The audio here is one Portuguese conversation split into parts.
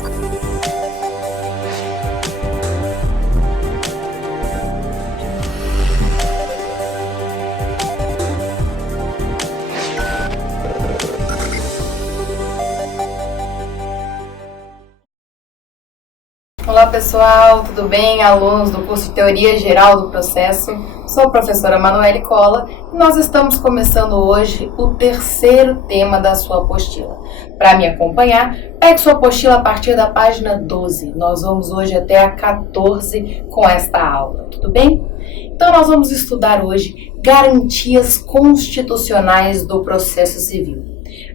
Olá pessoal, tudo bem? Alunos do curso de Teoria Geral do Processo. Sou a professora Manoele Cola e nós estamos começando hoje o terceiro tema da sua apostila. Para me acompanhar, pegue sua apostila a partir da página 12. Nós vamos hoje até a 14 com esta aula, tudo bem? Então nós vamos estudar hoje garantias constitucionais do processo civil.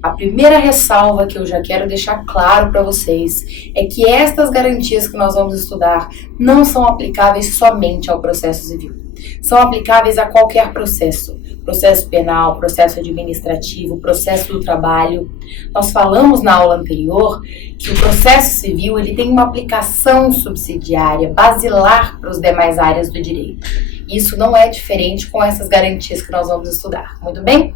A primeira ressalva que eu já quero deixar claro para vocês é que estas garantias que nós vamos estudar não são aplicáveis somente ao processo civil. São aplicáveis a qualquer processo. Processo penal, processo administrativo, processo do trabalho. Nós falamos na aula anterior que o processo civil ele tem uma aplicação subsidiária, basilar para as demais áreas do direito. Isso não é diferente com essas garantias que nós vamos estudar. Muito bem?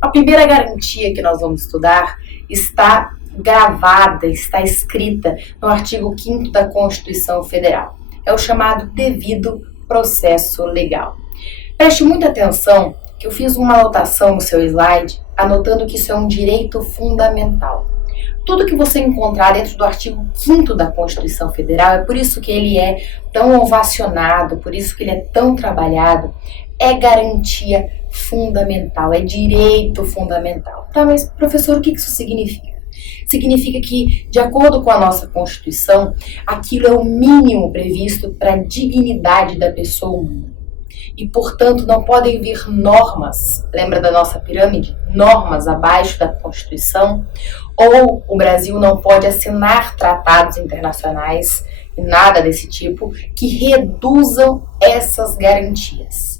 A primeira garantia que nós vamos estudar está gravada, está escrita no artigo 5º da Constituição Federal. É o chamado devido processo legal. Preste muita atenção que eu fiz uma anotação no seu slide, anotando que isso é um direito fundamental. Tudo que você encontrar dentro do artigo 5º da Constituição Federal, é por isso que ele é tão ovacionado, por isso que ele é tão trabalhado, é garantia fundamental, é direito fundamental. Tá, mas professor, o que isso significa? Significa que, de acordo com a nossa Constituição, aquilo é o mínimo previsto para a dignidade da pessoa humana. E, portanto, não podem vir normas, lembra da nossa pirâmide? Normas abaixo da Constituição, ou o Brasil não pode assinar tratados internacionais, e nada desse tipo, que reduzam essas garantias.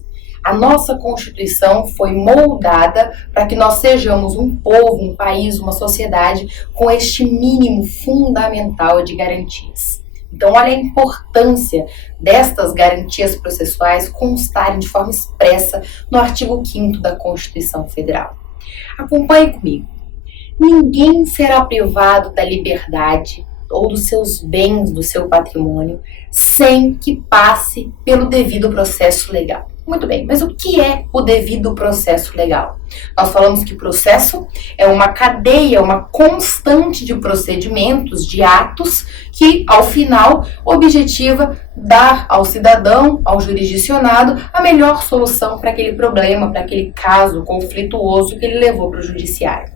A nossa Constituição foi moldada para que nós sejamos um povo, um país, uma sociedade com este mínimo fundamental de garantias. Então, olha a importância destas garantias processuais constarem de forma expressa no artigo 5º da Constituição Federal. Acompanhe comigo. Ninguém será privado da liberdade ou dos seus bens, do seu patrimônio, sem que passe pelo devido processo legal. Muito bem, mas o que é o devido processo legal? Nós falamos que o processo é uma cadeia, uma constante de procedimentos, de atos, que, ao final, objetiva dar ao cidadão, ao jurisdicionado, a melhor solução para aquele problema, para aquele caso conflituoso que ele levou para o judiciário.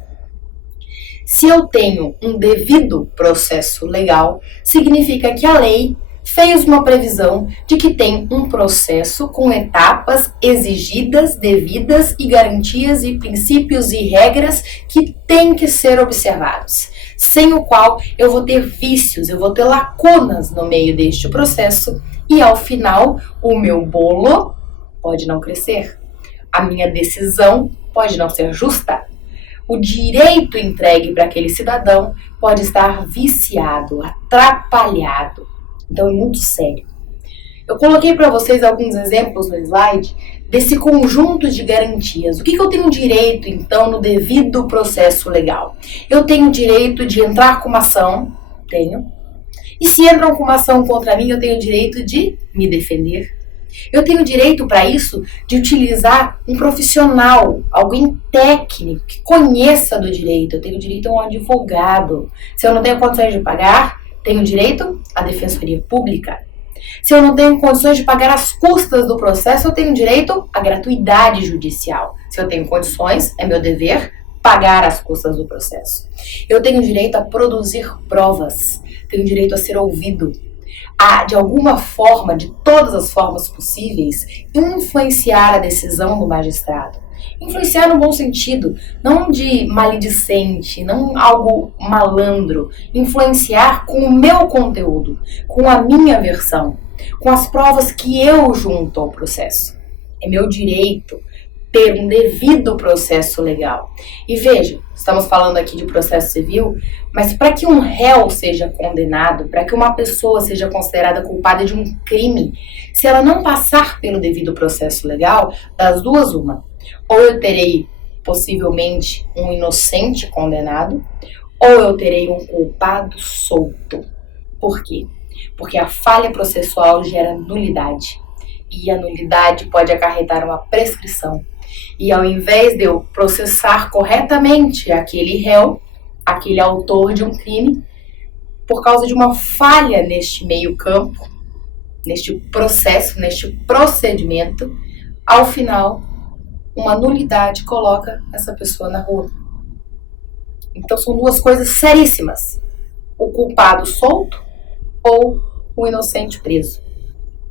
Se eu tenho um devido processo legal, significa que a lei fez uma previsão de que tem um processo com etapas exigidas, devidas e garantias e princípios e regras que têm que ser observados, sem o qual eu vou ter vícios, eu vou ter lacunas no meio deste processo e, ao final, o meu bolo pode não crescer, a minha decisão pode não ser justa, o direito entregue para aquele cidadão pode estar viciado, atrapalhado. Então é muito sério. Eu coloquei para vocês alguns exemplos no slide desse conjunto de garantias. O que eu tenho direito, então, no devido processo legal? Eu tenho direito de entrar com uma ação, tenho. E se entram com uma ação contra mim, eu tenho direito de me defender. Eu tenho direito para isso de utilizar um profissional, alguém técnico, que conheça do direito. Eu tenho direito a um advogado. Se eu não tenho condições de pagar, tenho direito à defensoria pública. Se eu não tenho condições de pagar as custas do processo, eu tenho direito à gratuidade judicial. Se eu tenho condições, é meu dever pagar as custas do processo. Eu tenho direito a produzir provas. Tenho direito a ser ouvido. A, de alguma forma, de todas as formas possíveis, influenciar a decisão do magistrado. Influenciar no bom sentido, não de maledicente, não algo malandro. Influenciar com o meu conteúdo, com a minha versão, com as provas que eu junto ao processo. É meu direito ter um devido processo legal. E veja, estamos falando aqui de processo civil, mas para que um réu seja condenado, para que uma pessoa seja considerada culpada de um crime, se ela não passar pelo devido processo legal, das duas uma. Ou eu terei, possivelmente, um inocente condenado, ou eu terei um culpado solto. Por quê? Porque a falha processual gera nulidade. E a nulidade pode acarretar uma prescrição. E ao invés de eu processar corretamente aquele réu, aquele autor de um crime, por causa de uma falha neste meio campo, neste processo, neste procedimento, ao final, uma nulidade coloca essa pessoa na rua. Então são duas coisas seríssimas. O culpado solto ou o inocente preso.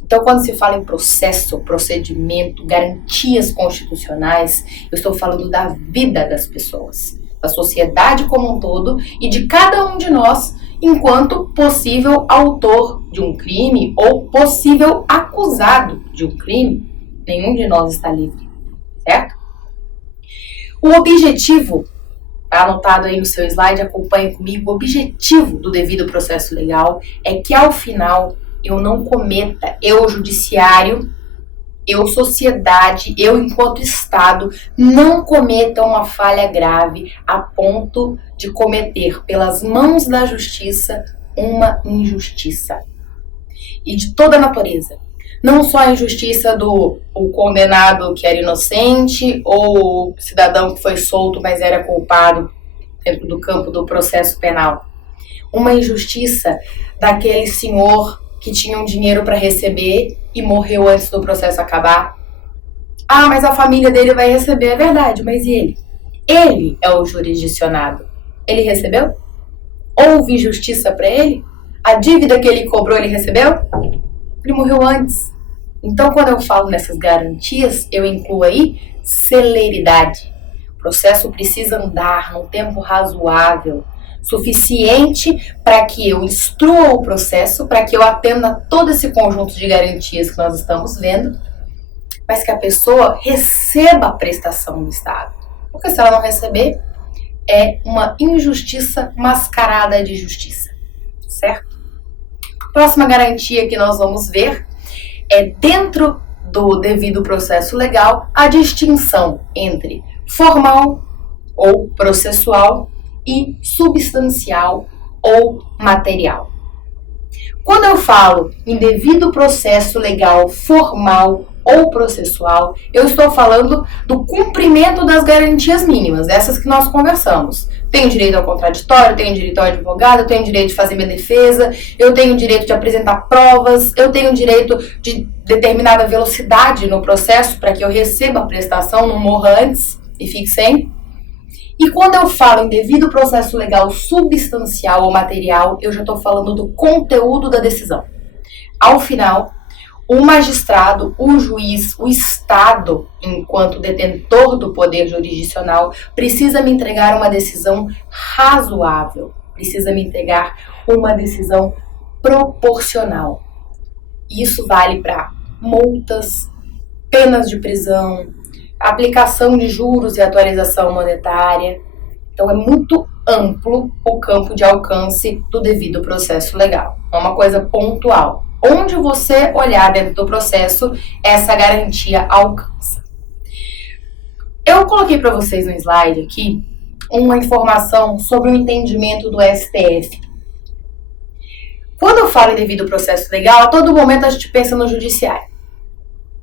Então, quando se fala em processo, procedimento, garantias constitucionais, eu estou falando da vida das pessoas, da sociedade como um todo e de cada um de nós enquanto possível autor de um crime ou possível acusado de um crime. Nenhum de nós está livre, certo? O objetivo, tá anotado aí no seu slide, acompanhe comigo, o objetivo do devido processo legal é que ao final eu não cometa, eu judiciário, eu sociedade, eu enquanto Estado, não cometa uma falha grave a ponto de cometer pelas mãos da justiça uma injustiça. E de toda natureza. Não só a injustiça do o condenado que era inocente ou o cidadão que foi solto, mas era culpado dentro do campo do processo penal. Uma injustiça daquele senhor que tinha um dinheiro para receber e morreu antes do processo acabar. Ah, mas a família dele vai receber, é verdade, mas e ele? Ele é o jurisdicionado. Ele recebeu? Houve justiça para ele? A dívida que ele cobrou, ele recebeu? Ele morreu antes. Então, quando eu falo nessas garantias, eu incluo aí celeridade. O processo precisa andar num tempo razoável, suficiente para que eu instrua o processo, para que eu atenda todo esse conjunto de garantias que nós estamos vendo, mas que a pessoa receba a prestação do Estado. Porque se ela não receber, é uma injustiça mascarada de justiça, certo? Próxima garantia que nós vamos ver é, dentro do devido processo legal, a distinção entre formal ou processual e substancial ou material. Quando eu falo em devido processo legal formal ou processual, eu estou falando do cumprimento das garantias mínimas, essas que nós conversamos. Tenho direito ao contraditório, tenho direito ao advogado, tenho direito de fazer minha defesa, eu tenho direito de apresentar provas, eu tenho direito de determinada velocidade no processo para que eu receba a prestação, não morra antes e fique sem. E quando eu falo em devido processo legal substancial ou material, eu já estou falando do conteúdo da decisão. Ao final, o magistrado, o juiz, o Estado, enquanto detentor do poder jurisdicional, precisa me entregar uma decisão razoável, precisa me entregar uma decisão proporcional. Isso vale para multas, penas de prisão, aplicação de juros e atualização monetária. Então é muito amplo o campo de alcance do devido processo legal. É uma coisa pontual. Onde você olhar dentro do processo, essa garantia alcança. Eu coloquei para vocês no slide aqui uma informação sobre o entendimento do STF. Quando eu falo em devido processo legal, a todo momento a gente pensa no judiciário.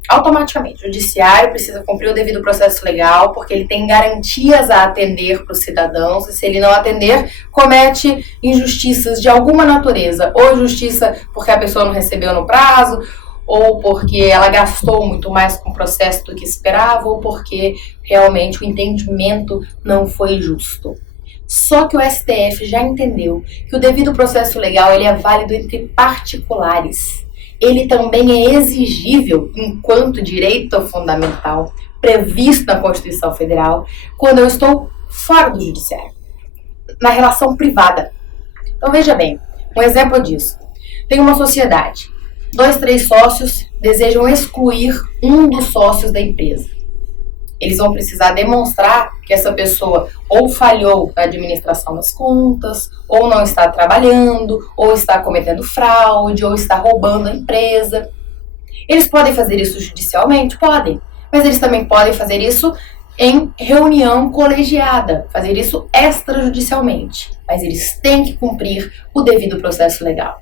Automaticamente, o judiciário precisa cumprir o devido processo legal, porque ele tem garantias a atender para os cidadãos, e se ele não atender, comete injustiças de alguma natureza, ou injustiça porque a pessoa não recebeu no prazo, ou porque ela gastou muito mais com o processo do que esperava, ou porque realmente o entendimento não foi justo. Só que o STF já entendeu que o devido processo legal ele é válido entre particulares. Ele também é exigível enquanto direito fundamental previsto na Constituição Federal quando eu estou fora do judiciário, na relação privada. Então veja bem, um exemplo disso. Tem uma sociedade, 2, 3 sócios desejam excluir um dos sócios da empresa. Eles vão precisar demonstrar que essa pessoa ou falhou na administração das contas, ou não está trabalhando, ou está cometendo fraude, ou está roubando a empresa. Eles podem fazer isso judicialmente? Podem. Mas eles também podem fazer isso em reunião colegiada, fazer isso extrajudicialmente. mas eles têm que cumprir o devido processo legal.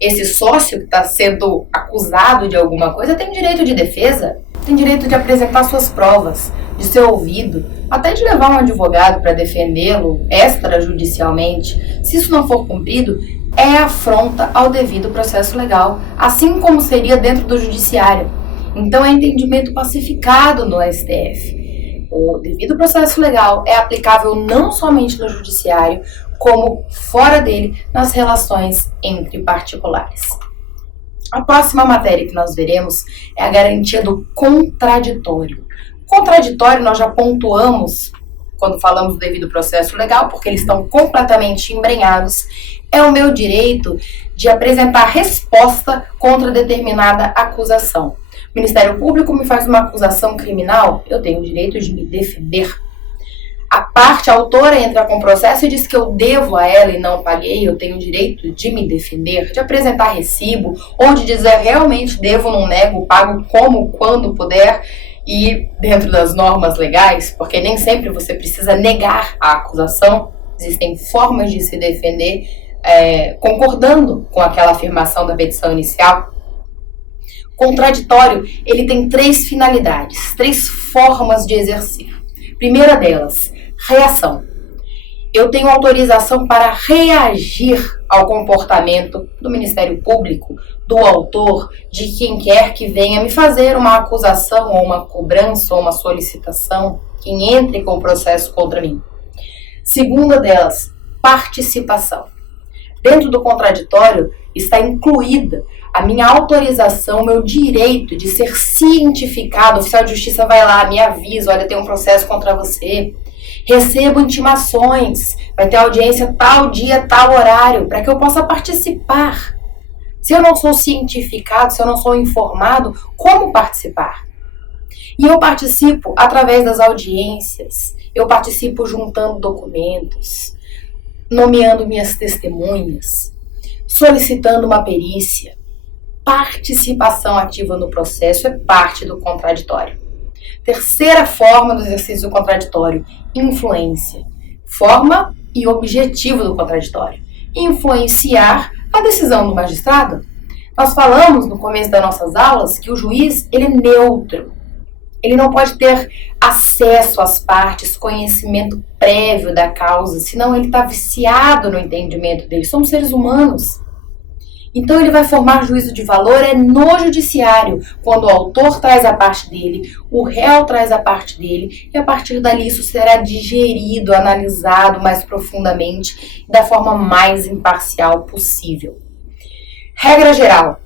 Esse sócio que está sendo acusado de alguma coisa tem direito de defesa, tem direito de apresentar suas provas, de ser ouvido, até de levar um advogado para defendê-lo extrajudicialmente. Se isso não for cumprido, é afronta ao devido processo legal, assim como seria dentro do judiciário. Então é entendimento pacificado no STF. O devido processo legal é aplicável não somente no judiciário, como fora dele, nas relações entre particulares. A próxima matéria que nós veremos é a garantia do contraditório. Contraditório nós já pontuamos quando falamos do devido processo legal, porque eles estão completamente embrenhados. É o meu direito de apresentar resposta contra determinada acusação. O Ministério Público me faz uma acusação criminal, eu tenho o direito de me defender. A parte autora entra com o processo e diz que eu devo a ela e não paguei, eu tenho o direito de me defender, de apresentar recibo, ou de dizer realmente devo, não nego, pago como, quando puder, e dentro das normas legais, porque nem sempre você precisa negar a acusação, existem formas de se defender concordando com aquela afirmação da petição inicial. Contraditório, ele tem 3 finalidades, 3 formas de exercer. Primeira delas, reação. Eu tenho autorização para reagir ao comportamento do Ministério Público, do autor, de quem quer que venha me fazer uma acusação, ou uma cobrança, ou uma solicitação, quem entre com o processo contra mim. Segunda delas, participação. Dentro do contraditório está incluída a minha autorização, meu direito de ser cientificado. O oficial de justiça vai lá, me avisa, olha, tem um processo contra você. Recebo intimações, vai ter audiência tal dia, tal horário, para que eu possa participar. Se eu não sou cientificado, se eu não sou informado, como participar? E eu participo através das audiências, eu participo juntando documentos, nomeando minhas testemunhas, solicitando uma perícia. Participação ativa no processo é parte do contraditório. Terceira forma do exercício do contraditório, influência. Forma e objetivo do contraditório. Influenciar a decisão do magistrado. Nós falamos no começo das nossas aulas que o juiz ele é neutro. Ele não pode ter acesso às partes, conhecimento prévio da causa, senão ele está viciado no entendimento dele. Somos seres humanos. Então ele vai formar juízo de valor no judiciário, quando o autor traz a parte dele, o réu traz a parte dele, e a partir dali isso será digerido, analisado mais profundamente, da forma mais imparcial possível. Regra geral.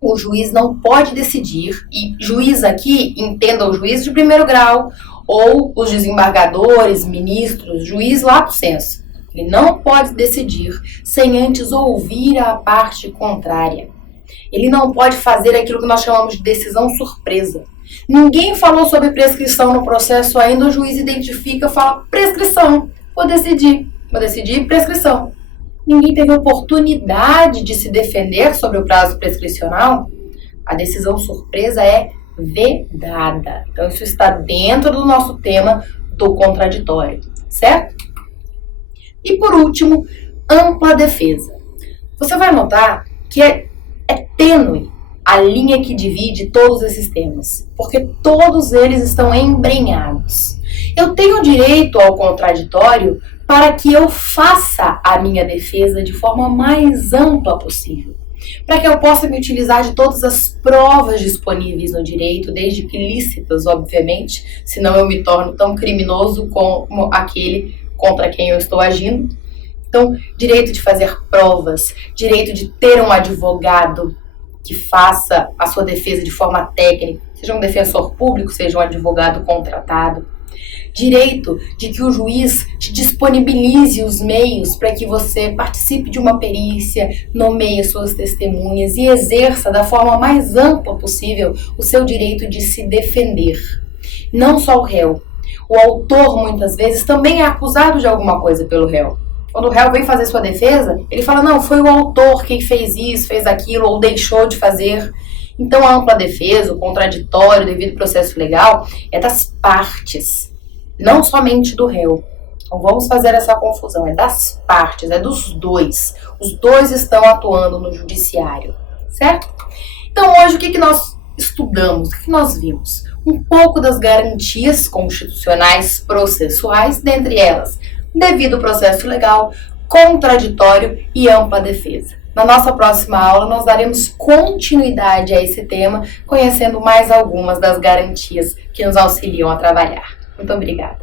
O juiz não pode decidir, e juiz aqui, entenda o juiz de primeiro grau, ou os desembargadores, ministros, juiz lato sensu. Ele não pode decidir sem antes ouvir a parte contrária. Ele não pode fazer aquilo que nós chamamos de decisão surpresa. Ninguém falou sobre prescrição no processo ainda, o juiz identifica, fala prescrição, vou decidir prescrição. Ninguém teve oportunidade de se defender sobre o prazo prescricional. A decisão surpresa é vedada. Então isso está dentro do nosso tema do contraditório, certo? E por último, ampla defesa. Você vai notar que é tênue a linha que divide todos esses temas, porque todos eles estão embrenhados. Eu tenho direito ao contraditório para que eu faça a minha defesa de forma mais ampla possível, para que eu possa me utilizar de todas as provas disponíveis no direito, desde que lícitas, obviamente, senão eu me torno tão criminoso como aquele contra quem eu estou agindo. Então, direito de fazer provas, direito de ter um advogado que faça a sua defesa de forma técnica, seja um defensor público, seja um advogado contratado. Direito de que o juiz te disponibilize os meios para que você participe de uma perícia, nomeie suas testemunhas e exerça da forma mais ampla possível o seu direito de se defender. Não só o réu. O autor, muitas vezes, também é acusado de alguma coisa pelo réu. Quando o réu vem fazer sua defesa, ele fala, não, foi o autor quem fez isso, fez aquilo, ou deixou de fazer. Então, a ampla defesa, o contraditório, o devido processo legal, é das partes, não somente do réu. Não vamos fazer essa confusão, é das partes, é dos dois. Os dois estão atuando no judiciário, certo? Então hoje o que nós estudamos, o que nós vimos? Um pouco das garantias constitucionais processuais, dentre elas, devido processo legal, contraditório e ampla defesa. Na nossa próxima aula, nós daremos continuidade a esse tema, conhecendo mais algumas das garantias que nos auxiliam a trabalhar. Muito obrigada.